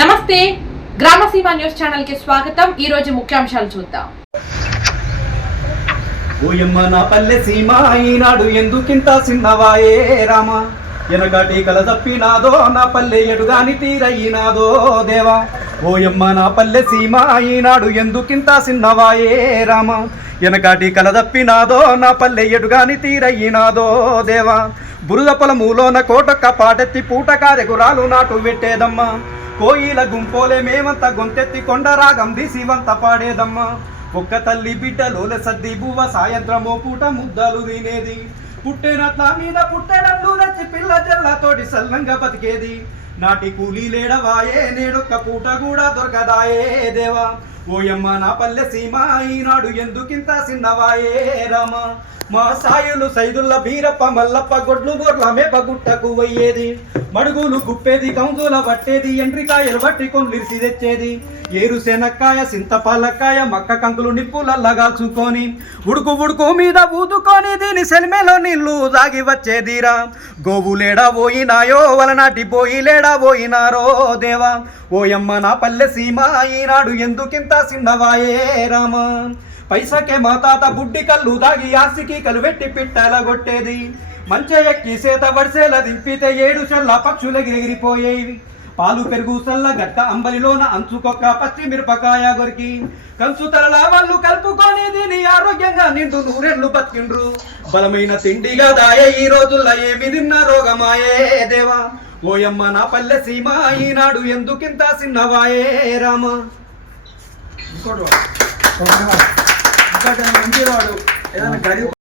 నమస్తే. గ్రామసీమ న్యూస్ ఛానల్కి స్వాగతం. ఈ రోజు ముఖ్యాంశాలు చూద్దాం. ఓయమ్మ నా పల్లె సీమ ఈనాడు ఎందుకింత సిన్నవాయే రామ? ఎనకటి కల తప్పినాదో నా పల్లె ఎడుగాని తీరయ్యినాదో దేవా? ఓయమ్మ నా పల్లె సీమ ఈనాడు ఎందుకింత సిన్నవాయే రామ? ఎనకాటి కల తప్పినాదో నా పల్లె ఎడుగాని తీరయ్యినాదో దేవా? బురద పొలములోన కోటొక్క పాటెత్తి పూట కారెగురాలు నాటు పెట్టేదమ్మా కోయిల గుంపోలే మేమంత గొంతెత్తి కొండ రాగం దిశివంత పాడేదమ్మా. ఒక్క తల్లి బిడ్డలు సద్ది బువ్వ సాయంత్రమో పూట ముద్దలు తినేది. పుట్టెనట్ల మీద పుట్టెనట్లు తెచ్చి పిల్ల జల్లతోటి సల్లంగా బతికేది. నాటి కూలీ లేడవాయే నేడొక్క పూట కూడా దొరకదాయే దేవా. ఓయమ్మ నా పల్లె సీమ ఈనాడు ఎందుకింత సిన్నవాయే రామా. మా సాయులు సైదుల్ల బీరప్ప మల్లప్ప గొడ్లు గొర్ల మేప గుట్టకు వయ్యేది మడుగులు గుప్పేది కౌందుల పట్టేది ఎండ్రికాయలు పట్టి కొన్లిరిసి తెచ్చేది. ఏరు శనక్కాయ మక్క కంకులు నిప్పులల్లగాల్చుకొని ఉడుకు ఉడుకు మీద ఊదుకొని దీని సెల్మెలో నీళ్ళు దాగి వచ్చేదిరా. గోవులేడా పోయినాయో వలనాటి పోయి లేడా పోయినారో దేవా. ఓయమ్మ నా పల్లె సీమ ఈనాడు ఎందుకింత సిన్నవాయే రామ. పైసకే మా తాత బుడ్డి కళ్ళు దాగి ఆస్తికి కలువెట్టి పిట్టల కొట్టేది మంచె ఎక్కి సేత వడిసేల దింపితే ఏడు చెల్ల పక్షులు గిరిగిరిపోయేవి. పాలు పెరుగు సల్ల గట్ట అంబలిలోన అంచుకొక్క పచ్చి మిరపకాయ గొరికి. కంచు తరల వాళ్ళు కలుపుకొని దీని ఆరోగ్యంగా నిండు నూరెళ్ళు బతికిండ్రు. బలమైన తిండిగా దాయే ఈ రోజుల్లో ఏమి తిన్న రోగమాయే దేవా. ఓయమ్మ నా పల్లె సీమ ఈనాడు ఎందుకింత సిన్నవాయే రామ. ఇంకోటి మంచివాడు. ఏదైనా గరీబ్